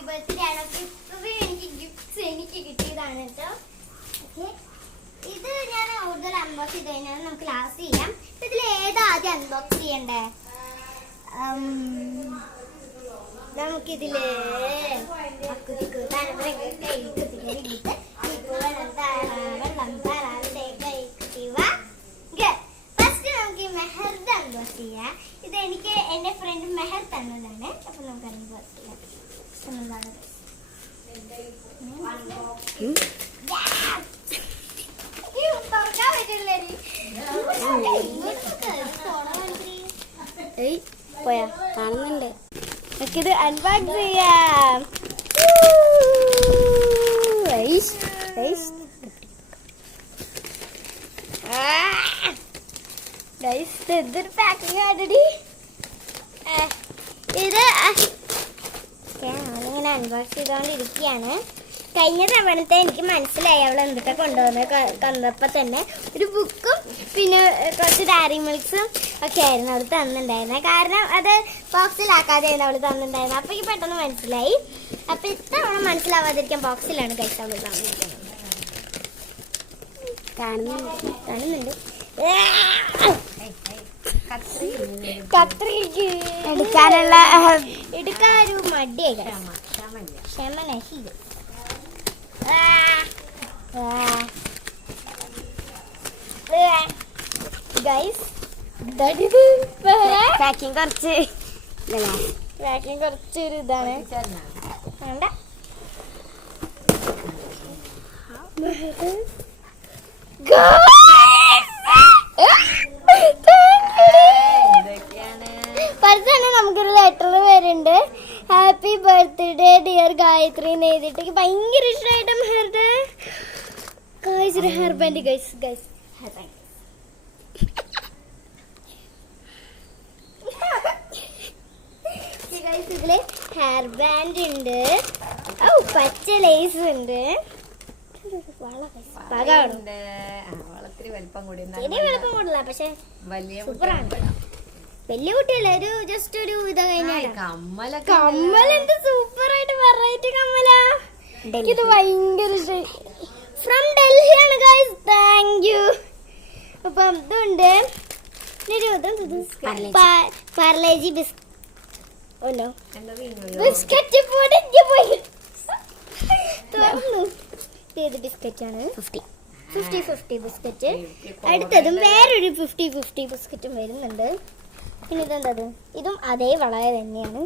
Happy birthday ആണ്. എനിക്ക് കിട്ടിയതാണ് കേട്ടോ. ഓക്കെ, ഇത് ഞാൻ കൂടുതൽ അൺബോക്സ് ചെയ്ത് കഴിഞ്ഞാൽ നമുക്ക് ലാസ്റ്റ് ചെയ്യാം. ഇതിൽ ഏതാ ആദ്യം അൺബോക്സ് ചെയ്യണ്ടേ? നമുക്കിതില് ഫസ്റ്റ് നമുക്ക് മെഹർദ് അൺബോക്സ് ചെയ്യാം. ഇത് എനിക്ക് എന്റെ ഫ്രണ്ട് മെഹർ തന്നതാണ്. അപ്പൊ നമുക്ക് അൺബോക്സ് ചെയ്യാം. പോയാ കാണുന്നുണ്ട്. നമുക്കിത് അൺബോക്സ് ചെയ്യാം. എന്തൊരു പാക്കിംഗ് ആണടി ഇത്. ഞാനിങ്ങനെ അൺബോക്സ് ചെയ്തോണ്ടിരിക്കുകയാണ്. കഴിഞ്ഞ തവണത്തെ എനിക്ക് മനസ്സിലായി അവൾ എന്തൊക്കെ കൊണ്ടുവന്നത് കണ്ടപ്പോ തന്നെ. ഒരു ബുക്കും പിന്നെ കുറച്ച് ഡയറി മിൽക്സും ഒക്കെ ആയിരുന്നു അവൾ തന്നിട്ടുണ്ടായിരുന്നത്. കാരണം അത് ബോക്സിലാക്കാതെയായിരുന്നു അവൾ തന്നിട്ടുണ്ടായിരുന്നത്. അപ്പൊ എനിക്ക് പെട്ടെന്ന് മനസ്സിലായി. അപ്പൊ ഇത്തവണ മനസ്സിലാവാതിരിക്കാൻ ബോക്സിലാണ് കഴിച്ച് അവൾ തന്നിരിക്കുന്നത്. കാണുന്നുണ്ട്. കത്രിക്ക് എടുക്കാനൊരു മടിയായി. ക്ഷമനശീലം. പാക്കിങ് കുറച്ചൊരു ഇതാണ്. വേണ്ട, തന്നെ നമുക്കൊരു ലെറ്റർ വരുന്നുണ്ട്. ഹാപ്പി ബർത്ത്ഡേ ഡിയർ ഗായത്രി എന്ന് എഴുതിയിട്ട് ഭയങ്കര ഇഷ്ടമായിട്ട് മെഹർദ്. ഗൈസ് ഒരു hair band. Guys hair band. ഇതില് ഹെയർ ബാൻഡ് ഉണ്ട്. പച്ച ലേസ് ഉണ്ട്. വലിപ്പം കൂടില്ല, പക്ഷെ സൂപ്പറാണ്. വലിയ കുട്ടിയല്ല, ഒരു ജസ്റ്റ് ഒരു ഇത് കഴിഞ്ഞാൽ കമ്മൽ എന്ത് സൂപ്പറായിട്ട് വെറൈറ്റി കമ്മലാ. ഇത് ഭയങ്കര ഫ്രം ഡൽഹിയാണ് ഗൈസ്. Thank you. അപ്പം ഇതുണ്ട്. പാർലേജി ബിസ്ക്കറ്റ് പോയി തുറന്നു. ഏത് ബിസ്ക്കറ്റാണ്? 50 ബിസ്ക്കറ്റ്. അടുത്തതും വേറൊരു 50 ബിസ്ക്കറ്റും വരുന്നുണ്ട്. പിന്നെ ഇതെന്തത്? ഇതും അതേ വളരെ തന്നെയാണ്.